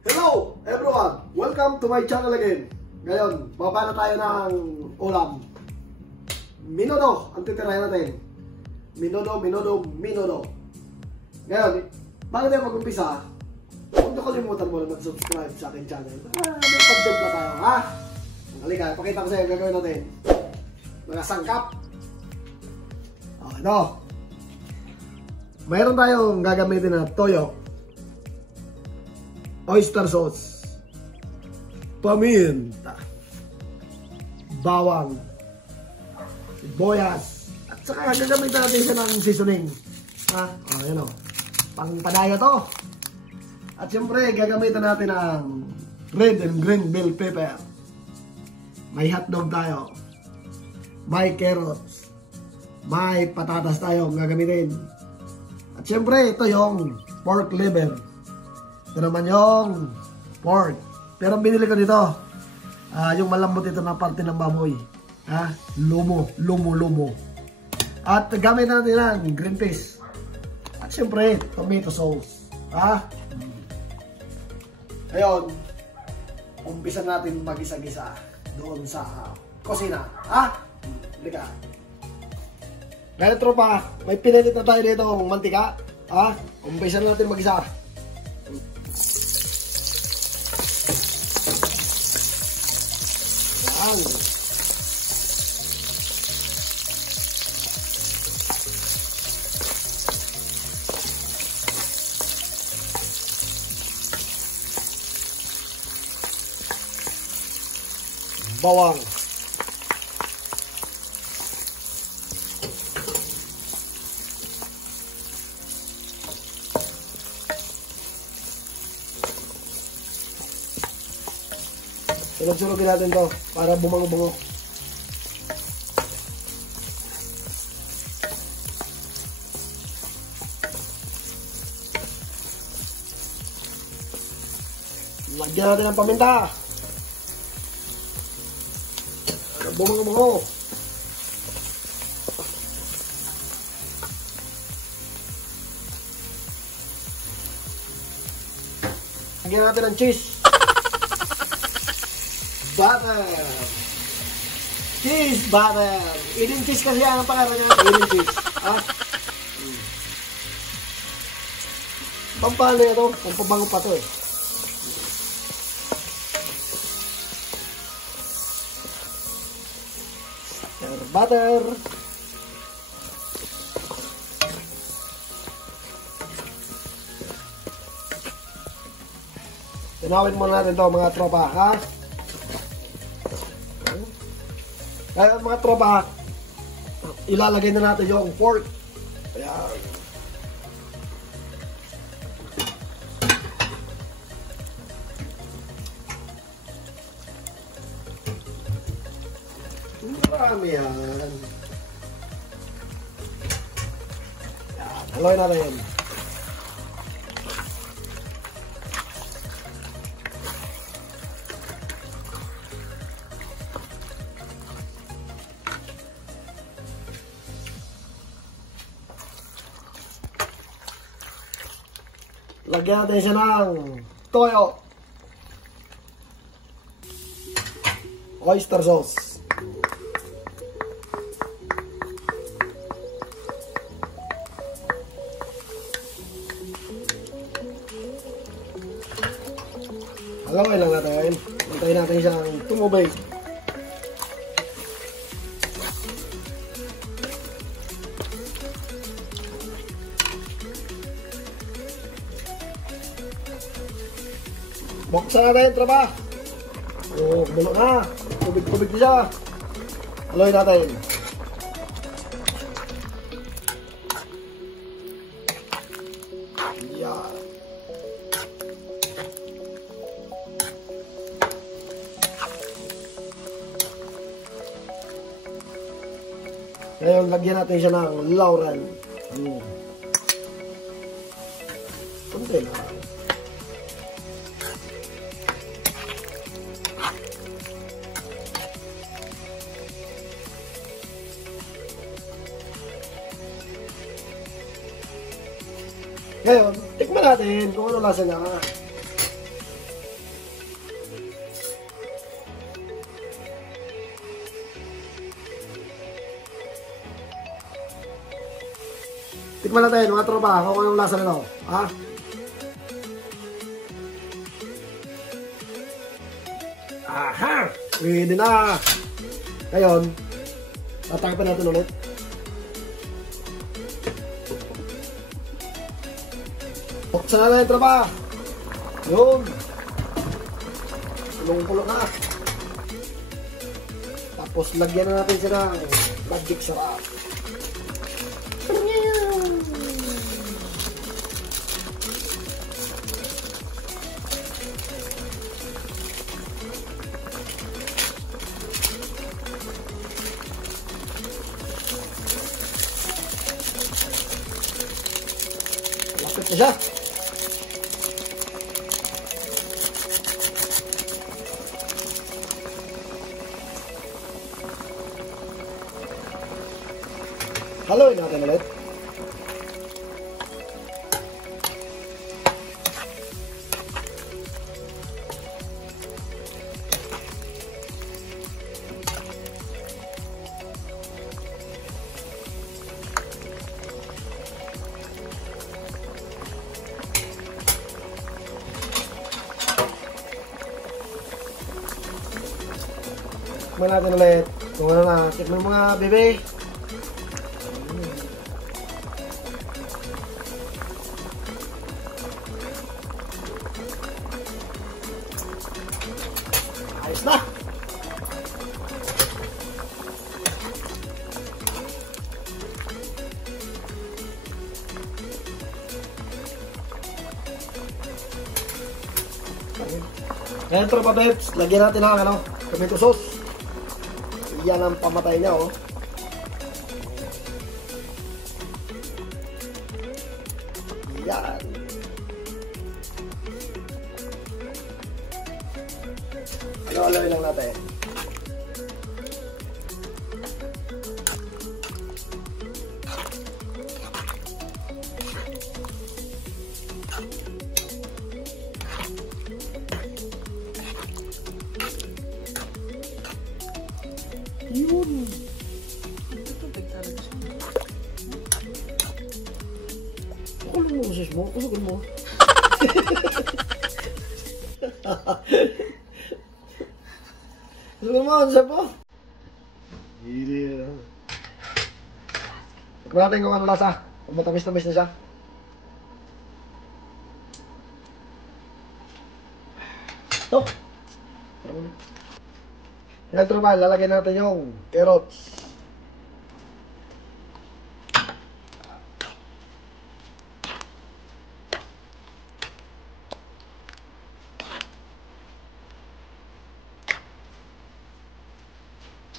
Hello everyone! Welcome to my channel again. Ngayon, baba na tayo ng ulam. Minodo ang titirahin natin. Minodo. Ngayon, bago tayo mag-umpisa, huwag na kalimutan mo na mag-subscribe sa aking channel. May pag-jump na tayo, ha? Halika, pakita ko sa iyo ang gagawin natin. Mga sangkap. Ano? Mayroon tayong gagamitin na toyo, oyster sauce, paminta, bawang, sibuyas, at saka gagamitin natin siya ng seasoning. Ha? Yan o. Pangpadaya to. At siyempre, gagamitin natin ang red and green bell pepper. May hotdog tayo. May carrots. May patatas tayo gagamitin. At siyempre, ito yung pork liver. Ito naman yung pork. Pero ang binili ko dito, yung malambot ito na parte ng baboy. Lumo. At gamit natin ang green peas. At siyempre, tomato sauce. Ngayon, umpisa natin mag-isa-gisa doon sa kusina. Halika. Ngayon tropa, may pinilit na tayo dito ng mantika. Umpisa natin mag-isa. Yan. Bawang. Sunod-sunodin natin to para bumango-bango. Lagyan natin ang paminta. Bumango-bango. Lagyan natin ang cheese. Butter. Cheese butter. Eden cheese kasi ang pangalan niya. Eden cheese. Pampano ito. Pampabango pa ito eh. Butter. Tinawin muna natin ito mga tropa. Kaya mga tropa, ilalagay na natin yung pork. Ayan. Marami yan. Ayan. Haloy natin yan. Lagyan natin siya ng toyo, oyster sauce, halawin lang natin. Hintayin natin siyang tumubig. Buksan natin, tropa. Bulo na. Tubig-tubig siya. Haloy natin. Yan. Ngayon, lagyan natin siya ng laurel. Kunti na. Ngayon, tikman natin kung ano lasa niya. Tikman natin mga tropa kung anong lasa nito. Ha? Aha! Pwede na! Ngayon, tatangpan natin ulit. Buksan na natin tropa. Yun. Kulong-kulong na. Tapos lagyan na natin siya ng magic sarap. Lapit na siya. Haluin natin ulit. Tikman natin ulit. Kung ano na, tikman mga bebe. Ayos na! Ngayon tropa babes, lagyan natin ng tomato sauce. Yan ang pamatay niya, oh. Yan. Alawin lang natin. Yun. Kukulong mo usus mo. Kusulong mo. Kusulong mo. Ano po? Hindi. Tikman natin kung ano lasa. Kung matamis-tamis na siya. Ito. Yan tropa, lalagyan natin yung carrots.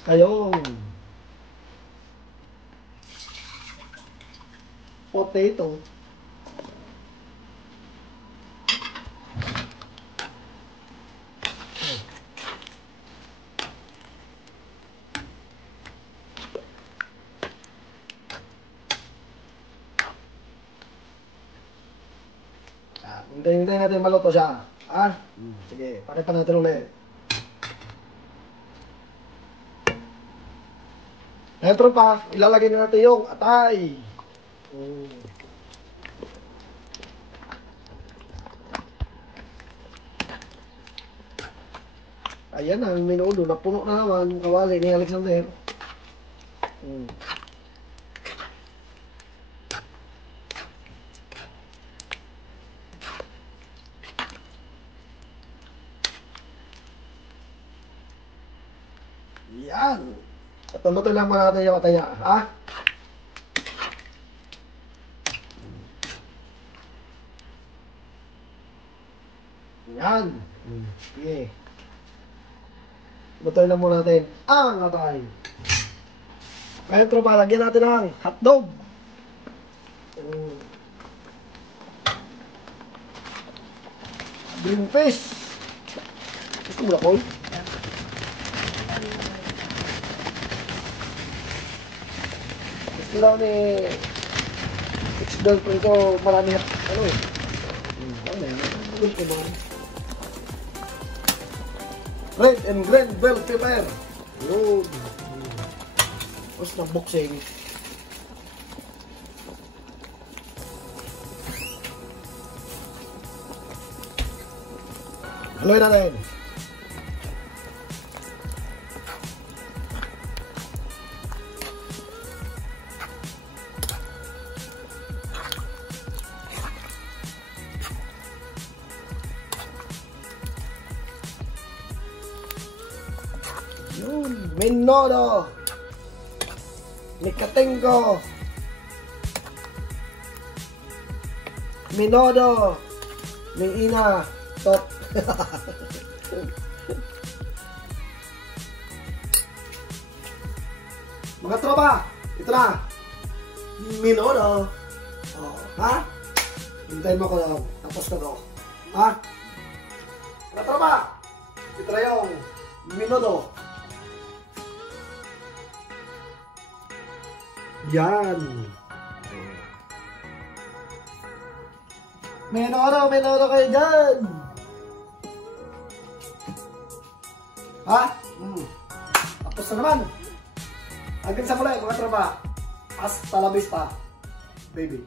Ayun. Potato. Hintayin natin maluto siya. Ah? Sige, pakita natin ulit. Ito pa, ilalagay na natin yung atay. Ayan na, may minudo. Napuno na naman yung kawali ni Alexander. Yan. At luto lang muna natin yung ataya. Ha? Yan. Sige. Luto lang muna natin ang atay. Ngayon tropa, lagyan natin ang hotdog. Green fish. Gusto mo na ko? Gusto ni ex-girlfriend ko marami ano eh. Gusto mo. Red and green bell pepper. Yun. Tapos na boxing. Haluin natin. Yun, Minodo, Nikatengo, Minodo, Ina, Tot. Mga tropa, ito na. Minodo. Oh, ha? Hintayin mo ko lang. Tapos na to. Ha? Mga tropa, ito na yung Minodo. Yan. Minodo kayo dyan. Ha? Tapos na naman. Hanggang sa muli mga tropa. Hasta la vista, baby.